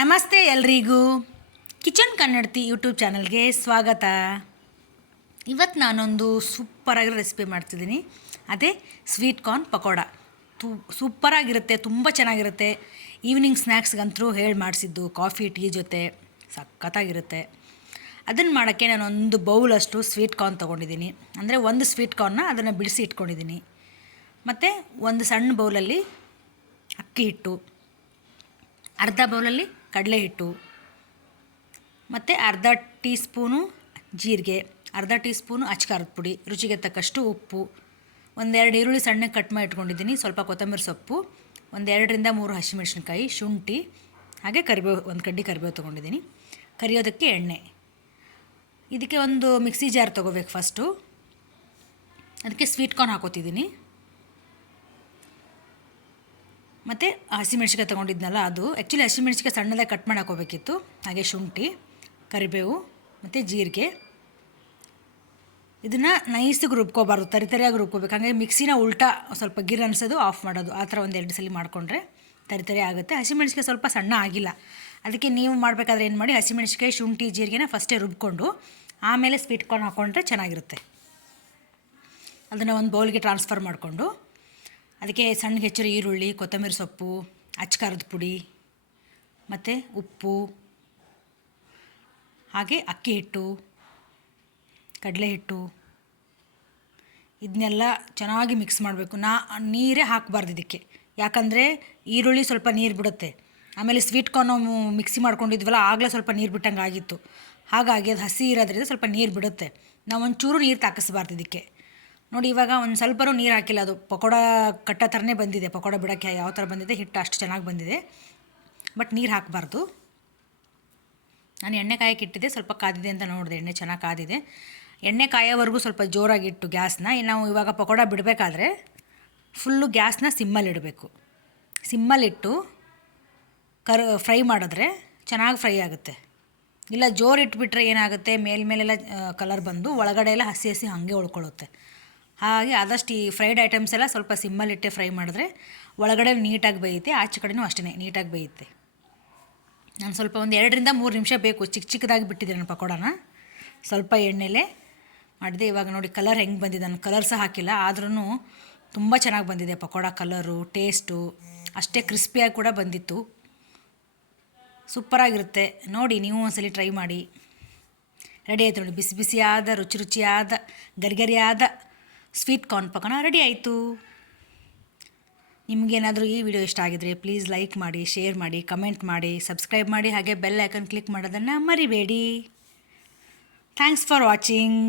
ನಮಸ್ತೆ ಎಲ್ರಿಗೂ. ಕಿಚನ್ ಕನ್ನಡತಿ ಯೂಟ್ಯೂಬ್ ಚಾನಲ್ಗೆ ಸ್ವಾಗತ. ಇವತ್ತು ನಾನೊಂದು ಸೂಪರಾಗಿರೋ ರೆಸಿಪಿ ಮಾಡ್ತಿದ್ದೀನಿ. ಅದೇ ಸ್ವೀಟ್ ಕಾರ್ನ್ ಪಕೋಡ. ತು, ಸೂಪರಾಗಿರುತ್ತೆ, ತುಂಬ ಚೆನ್ನಾಗಿರುತ್ತೆ. ಈವ್ನಿಂಗ್ ಸ್ನ್ಯಾಕ್ಸ್ಗಂತೂ ಹೇಳಿ ಮಾಡಿಸಿದ್ದು ಕಾಫಿ ಟೀ ಜೊತೆ ಸಖತ್ತಾಗಿರುತ್ತೆ. ಅದನ್ನು ಮಾಡೋಕ್ಕೆ ನಾನು ಒಂದು ಬೌಲಷ್ಟು ಸ್ವೀಟ್ ಕಾರ್ನ್ ತೊಗೊಂಡಿದ್ದೀನಿ. ಅಂದರೆ ಒಂದು ಸ್ವೀಟ್ ಕಾರ್ನ್ನ ಅದನ್ನು ಬಿಡಿಸಿ ಇಟ್ಕೊಂಡಿದ್ದೀನಿ. ಮತ್ತು ಒಂದು ಸಣ್ಣ ಬೌಲಲ್ಲಿ ಅಕ್ಕಿ ಹಿಟ್ಟು. ಅರ್ಧ ಬೌಲಲ್ಲಿ ಕಡಲೆ ಹಿಟ್ಟು ಮತ್ತು ಅರ್ಧ ಟೀ ಸ್ಪೂನು ಜೀರಿಗೆ, ಅರ್ಧ ಟೀ ಸ್ಪೂನು ಪುಡಿ, ರುಚಿಗೆ ತಕ್ಕಷ್ಟು ಉಪ್ಪು, ಒಂದೆರಡು ಈರುಳ್ಳಿ ಸಣ್ಣಗೆ ಕಟ್ ಮಾಡಿ ಇಟ್ಕೊಂಡಿದ್ದೀನಿ, ಸ್ವಲ್ಪ ಕೊತ್ತಂಬರಿ ಸೊಪ್ಪು, ಒಂದೆರಡರಿಂದ ಮೂರು ಹಸಿಮೆಣಸಿನ್ಕಾಯಿ, ಶುಂಠಿ, ಹಾಗೆ ಕರಿಬೇವು ಒಂದು ಕಡ್ಡಿ ಕರಿಬೇವು ತೊಗೊಂಡಿದ್ದೀನಿ. ಕರಿಯೋದಕ್ಕೆ ಎಣ್ಣೆ. ಇದಕ್ಕೆ ಒಂದು ಮಿಕ್ಸಿ ಜಾರ್ ತೊಗೋಬೇಕು ಫಸ್ಟು. ಅದಕ್ಕೆ ಸ್ವೀಟ್ ಕಾರ್ನ್ ಹಾಕೋತಿದ್ದೀನಿ. ಮತ್ತು ಹಸಿಮೆಣ್ಸಿಕಾಯಿ ತೊಗೊಂಡಿದ್ನಲ್ಲ ಅದು. ಆ್ಯಕ್ಚುಲಿ ಹಸಿಮೆಣ್ಸಿಕಾಯಿ ಸಣ್ಣದಾಗಿ ಕಟ್ ಮಾಡಿ ಹಾಕೋಬೇಕಿತ್ತು ಹಾಗೆ ಶುಂಠಿ, ಕರಿಬೇವು ಮತ್ತು ಜೀರಿಗೆ. ಇದನ್ನು ನೈಸಿಗೆ ರುಬ್ಕೋಬಾರ್ದು. ತರಿತರಿಯಾಗಿ ರುಬ್ಕೋಬೇಕು. ಹಾಗೆ ಮಿಕ್ಸಿನ ಉಲ್ಟಾ ಸ್ವಲ್ಪ ಗಿರ್ ಅನ್ಸೋದು ಆಫ್ ಮಾಡೋದು. ಆ ಥರ ಒಂದು ಎರಡು ಸಲ ಮಾಡಿಕೊಂಡ್ರೆ ತರಿತರಿ ಆಗುತ್ತೆ. ಹಸಿಮೆಣ್ಸಿಕಾಯಿ ಸ್ವಲ್ಪ ಸಣ್ಣ ಆಗಿಲ್ಲ. ಅದಕ್ಕೆ ನೀವು ಮಾಡಬೇಕಾದ್ರೆ ಏನು ಮಾಡಿ ಹಸಿಮೆಣ್ಸಿಕಾಯಿ ಶುಂಠಿ, ಜೀರಿಗೆನ ಫಸ್ಟೇ ರುಬ್ಕೊಂಡು ಆಮೇಲೆ ಸ್ವೀಟ್ ಕಾರ್ನ್ ಹಾಕ್ಕೊಂಡ್ರೆ ಚೆನ್ನಾಗಿರುತ್ತೆ. ಅದನ್ನು ಒಂದು ಬೌಲ್ಗೆ ಟ್ರಾನ್ಸ್ಫರ್ ಮಾಡಿಕೊಂಡು ಅದಕ್ಕೆ ಸಣ್ಣಗೆ ಹೆಚ್ಚಿರೋ ಈರುಳ್ಳಿ, ಕೊತ್ತಂಬರಿ ಸೊಪ್ಪು, ಅಚ್ಕಾರದ ಪುಡಿ, ಮತ್ತು ಉಪ್ಪು, ಹಾಗೆ ಅಕ್ಕಿ ಹಿಟ್ಟು, ಕಡಲೆ ಹಿಟ್ಟು. ಇದನ್ನೆಲ್ಲ ಚೆನ್ನಾಗಿ ಮಿಕ್ಸ್ ಮಾಡಬೇಕು. ನಾ, ನೀರೇ ಹಾಕಬಾರ್ದು ಇದಕ್ಕೆ. ಯಾಕಂದರೆ ಈರುಳ್ಳಿ ಸ್ವಲ್ಪ ನೀರು ಬಿಡುತ್ತೆ. ಆಮೇಲೆ ಸ್ವೀಟ್ ಕಾರ್ನ್ ನಾವು ಮಿಕ್ಸಿ ಮಾಡ್ಕೊಂಡಿದ್ವಲ್ಲ, ಆಗಲೇ ಸ್ವಲ್ಪ ನೀರು ಬಿಟ್ಟಂಗೆ ಆಗಿತ್ತು ಹಾಗಾಗಿ ಅದು ಹಸಿ ಇರೋದ್ರಿಂದ ಸ್ವಲ್ಪ ನೀರು ಬಿಡುತ್ತೆ. ನಾವು ಒಂಚೂರು ನೀರು ತಾಕಿಸ್ಬಾರ್ದು ಇದಕ್ಕೆ. ನೋಡಿ, ಇವಾಗ ಒಂದು ಸ್ವಲ್ಪರೂ ನೀರು ಹಾಕಿಲ್ಲ. ಅದು ಪಕೋಡ ಕಟ್ಟೋ ಥರನೇ ಬಂದಿದೆ. ಪಕೋಡ ಬಿಡೋಕ್ಕೆ ಯಾವ ಥರ ಬಂದಿದೆ, ಹಿಟ್ಟು ಅಷ್ಟು ಚೆನ್ನಾಗಿ ಬಂದಿದೆ. ಬಟ್ ನೀರು ಹಾಕಬಾರ್ದು. ನಾನು ಎಣ್ಣೆ ಕಾಯಕ್ಕೆ ಇಟ್ಟಿದ್ದೆ, ಸ್ವಲ್ಪ ಕಾದಿದೆ ಅಂತ ನೋಡಿದೆ. ಎಣ್ಣೆ ಚೆನ್ನಾಗಿ ಕಾದಿದೆ. ಎಣ್ಣೆ ಕಾಯೋವರೆಗೂ ಸ್ವಲ್ಪ ಜೋರಾಗಿಟ್ಟು ಗ್ಯಾಸ್ನ. ನಾವು ಇವಾಗ ಪಕೋಡ ಬಿಡಬೇಕಾದ್ರೆ ಫುಲ್ಲು ಗ್ಯಾಸ್ನ ಸಿಮ್ಮಲ್ಲಿ ಇಡಬೇಕು. ಸಿಮ್ಮಲ್ಲಿಟ್ಟು ಕರ್, ಫ್ರೈ ಮಾಡಿದ್ರೆ ಚೆನ್ನಾಗಿ ಫ್ರೈ ಆಗುತ್ತೆ. ಇಲ್ಲ, ಜೋರು ಇಟ್ಬಿಟ್ರೆ ಏನಾಗುತ್ತೆ? ಮೇಲ್ಮೇಲೆಲ್ಲ ಕಲರ್ ಬಂದು ಒಳಗಡೆ ಎಲ್ಲ ಹಸಿ ಹಸಿ ಹಾಗೆ ಉಳ್ಕೊಳ್ಳುತ್ತೆ. ಹಾಗೆ ಆದಷ್ಟು ಈ ಫ್ರೈಡ್ ಐಟಮ್ಸ್ ಎಲ್ಲ ಸ್ವಲ್ಪ ಸಿಮ್ಮಲ್ಲಿಟ್ಟೆ ಫ್ರೈ ಮಾಡಿದ್ರೆ ಒಳಗಡೆ ನೀಟಾಗಿ ಬೇಯುತ್ತೆ, ಆಚೆ ಕಡೆನೂ ಅಷ್ಟೇ ನೀಟಾಗಿ ಬೇಯುತ್ತೆ. ನಾನು ಸ್ವಲ್ಪ ಒಂದು ಎರಡರಿಂದ ಮೂರು ನಿಮಿಷ ಬೇಕು, ಚಿಕ್ಕ ಚಿಕ್ಕದಾಗಿ ಬಿಟ್ಟಿದ್ದೆ ನಾನು ಪಕೋಡನ. ಸ್ವಲ್ಪ ಎಣ್ಣೆಲೆ ಮಾಡಿದೆ, ಇವಾಗ ನೋಡಿ ಕಲರ್ ಹೆಂಗೆ ಬಂದಿದೆ, ನಾನು ಕಲರ್ ಸಹ ಹಾಕಿಲ್ಲ ಆದ್ರೂ ತುಂಬ ಚೆನ್ನಾಗಿ ಬಂದಿದೆ ಪಕೋಡ ಕಲರು ಟೇಸ್ಟು ಅಷ್ಟೇ ಕ್ರಿಸ್ಪಿಯಾಗಿ ಕೂಡ ಬಂದಿತ್ತು. ಸೂಪರಾಗಿರುತ್ತೆ. ನೋಡಿ, ನೀವು ಒಂದ್ಸಲಿ ಟ್ರೈ ಮಾಡಿ. ರೆಡಿ ಆಯಿತು ನೋಡಿ, ಬಿಸಿ ಬಿಸಿಯಾದ, ರುಚಿ ರುಚಿಯಾದ, ಗರಿಗರಿಯಾದ ಸ್ವೀಟ್ ಕಾರ್ನ್ ಪಕೋಡ ರೆಡಿ ಆಯಿತು. ನಿಮಗೇನಾದರೂ ಈ ವಿಡಿಯೋ ಇಷ್ಟ ಆಗಿದರೆ ಪ್ಲೀಸ್ ಲೈಕ್ ಮಾಡಿ ಶೇರ್ ಮಾಡಿ ಕಮೆಂಟ್ ಮಾಡಿ ಸಬ್ಸ್ಕ್ರೈಬ್ ಮಾಡಿ, ಹಾಗೆ ಬೆಲ್ ಐಕನ್ ಕ್ಲಿಕ್ ಮಾಡೋದನ್ನು ಮರಿಬೇಡಿ. Thanks for watching